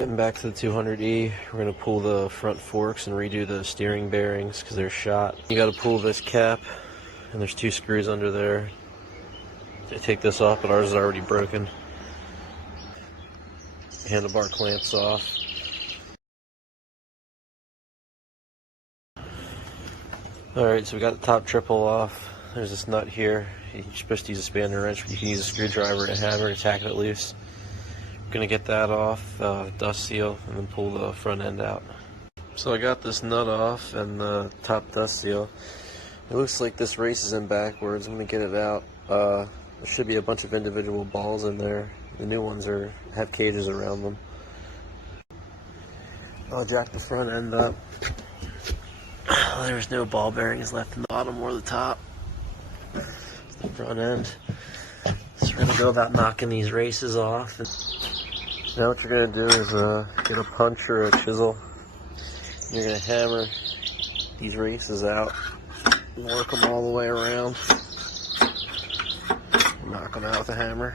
Getting back to the 200E, we're going to pull the front forks and redo the steering bearings because they're shot. You got to pull this cap, and there's 2 screws under there. They take this off, but ours is already broken. Handlebar clamps off. Alright, so we got the top triple off. There's this nut here. You're supposed to use a spanner wrench, but you can use a screwdriver and a hammer to tack it loose. We're going to get that off, dust seal, and then pull the front end out. So I got this nut off and the top dust seal. It looks like this race is in backwards. I'm going to get it out. There should be a bunch of individual balls in there. The new ones have cages around them. I'll jack the front end up. There's no ball bearings left in the bottom or the top. It's the front end. So we're going to go about knocking these races off. Now what you're going to do is get a punch or a chisel. You're going to hammer these races out and work them all the way around. Knock them out with a hammer.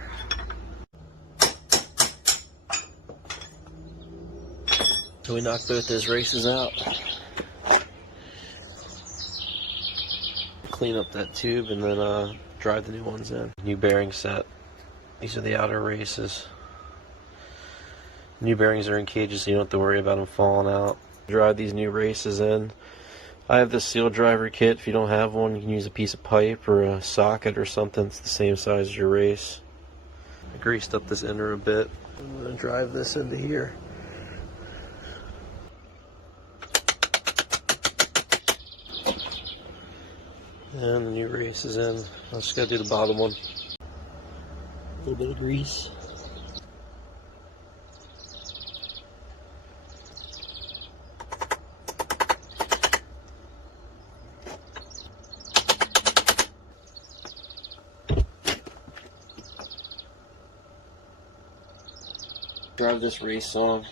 So we knocked both those races out. Clean up that tube and then drive the new ones in. New bearing set. These are the outer races. New bearings are in cages, so you don't have to worry about them falling out. Drive these new races in. I have this seal driver kit. If you don't have one, you can use a piece of pipe or a socket or something. It's the same size as your race. I greased up this inner a bit. I'm going to drive this into here. And the new race is in. I just got to do the bottom one. A little bit of grease. Drive this race on.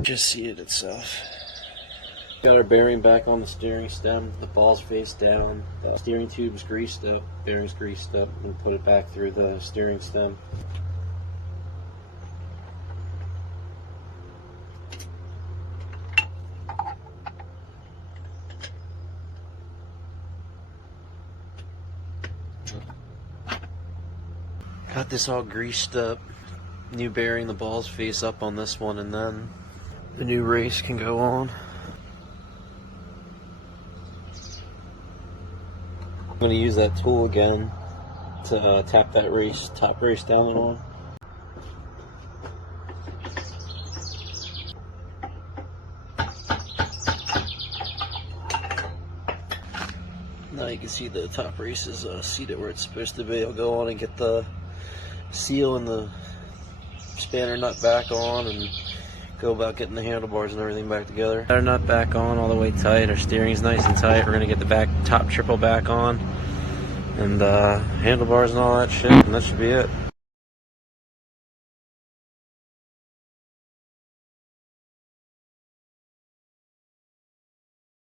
Just see it itself. Got our bearing back on the steering stem. The ball's face down. The steering tube's greased up. Bearing's greased up. And put it back through the steering stem. Got this all greased up. New bearing, the ball's face up on this one, and then the new race can go on. I'm going to use that tool again to tap that race, top race down and on. Now you can see the top race is seated where it's supposed to be. I'll go on and get the seal and the spanner nut back on and go about getting the handlebars and everything back together. Our nut back on all the way tight. Our steering's nice and tight. We're going to get the top triple back on and handlebars and all that shit, and that should be it.